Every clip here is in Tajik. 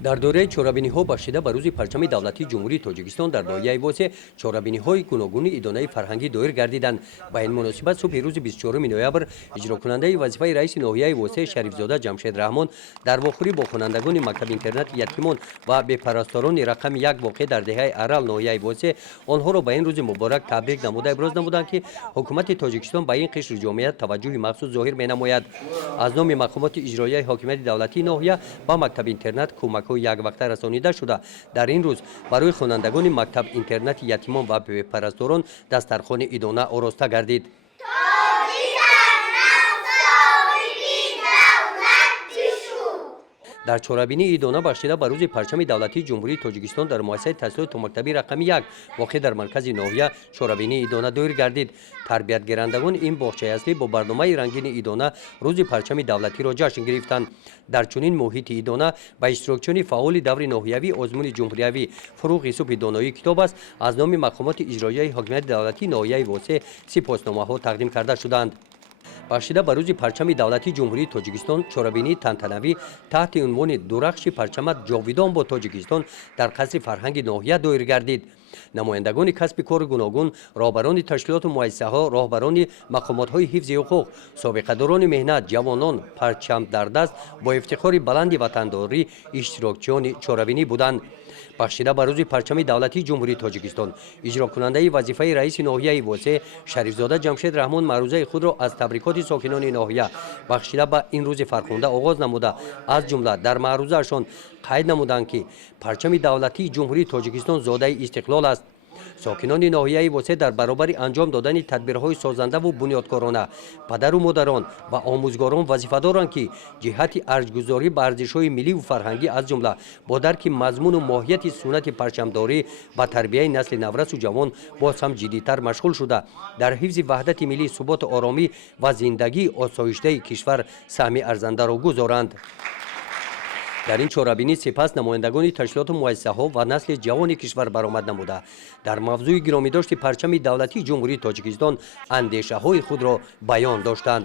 дар дораи чорабиниҳо бахшида ба рӯзи парчами давлатии ҷумҳурии Тоҷикистон дар ноҳияи Восе чорабиниҳои гуногуни идонаи фарҳангӣ доир гардиданд. Ба ин муносибат субҳи рӯзи 24 ноябр иҷрокунандаи вазифаи раиси ноҳияи Восе Шарифзода Ҷамшед Раҳмон дар вохӯрӣ бо хонандагони мактаби интернати ятимон ва бепарасторони рақами 1 воқеъ дар деҳаи Арал ноҳияи Восе онҳоро ба ин рӯзи муборак табрик намуда иброз намуданд, ки ҳукумати Тоҷикистон ба ин қишри ҷомеат таваҷҷӯҳи махсус зоҳир менамояд. Аз номи мақомоти иҷроияи ҳокимияти давлатии ноҳия ба мактаби интернат кӯмакҳои яквақта расонида шуда, дар ин рӯз барои хонандагони мактаб интернати ятимон ва бепарасторон дастархони идона ороста гардид. дар чорабинии идона бахшида ба рӯзи парчами давлатии ҷумҳурии Тоҷикистон дар муассисаи таҳсилоти томактабии рақами 1 воқеъ дар маркази ноҳия чорабинии идона доир гардид. Тарбиятгирандагони ин боғчаи аслӣ бо барномаи рангини идона рӯзи парчами давлатиро ҷашн гирифтанд. дар чунин муҳити идона ба иштирокчиёни фаъоли даври ноҳиявӣ озмуни ҷумҳуриявӣ фуруғи субҳи доноии китоб аст аз номи мақомоти иҷроияи ҳокимияти давлатии ноҳияи Восе сипосномаҳо тақдим карда шуданд. бахшида ба рӯзи парчами давлатии ҷумҳурии Тоҷикистон чорабинии тантанавӣ таҳти унвони дурахши парчамат ҷовидон бо Тоҷикистон дар қасри фарҳанги ноҳия доир гардид. намояндагони касби кори гуногун, роҳбарони ташкилоту муассисаҳо, роҳбарони мақомотҳои ҳифзи ҳуқуқ, собиқадорони меҳнат, ҷавонон парчам дар даст бо ифтихори баланди ватандорӣ иштирокчиёни чорабинӣ буданд. бахшида ба рӯзи парчами давлатии ҷумҳурии Тоҷикистон иҷрокунандаи вазифаи раиси ноҳияи Восе Шарифзода Ҷамшед Раҳмон маърузаи худро аз табрикоти сокинони ноҳия бахшида ба ин рӯзи фархунда оғоз намуда, аз ҷумла дар маърузаашон қайд намуданд, ки парчами давлатии ҷумҳурии Тоҷикистон зодаи истиқлол аст. сокинони ноҳияи Восе дар баробари анҷом додани тадбирҳои созандаву бунёдкорона падару модарон ва омӯзгорон вазифадоранд, ки ҷиҳати арҷгузорӣ ба арзишҳои милливу фарҳангӣ аз ҷумла бо дарки мазмуну моҳияти суннати парчамдорӣ ба тарбияи насли наврасу ҷавон боз ҳам ҷиддитар машғул шуда дар ҳифзи ваҳдати миллӣ, суботу оромӣ ва зиндагии осоиштаи кишвар саҳми арзандаро гузоранд. дар ин чорабинӣ сипас намояндагони ташкилоту муассисаҳо ва насли ҷавони кишвар баромад намуда дар мавзӯи гиромидошти парчами давлатии ҷумҳурии Тоҷикистон андешаҳои худро баён доштанд.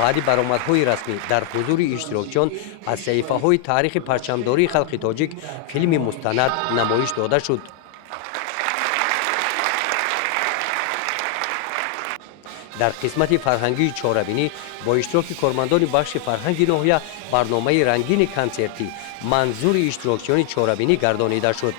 баъди баромадҳои расмӣ дар ҳузури иштирокчиён аз саҳифаҳои таърихи парчамдории халқи тоҷик филми мустанад намоиш дода шуд. дар қисмати фарҳангии чорабинӣ бо иштироки кормандони бахши фарҳанги ноҳия барномаи рангини консертӣ манзури иштирокчиёни чорабинӣ гардонида шуд.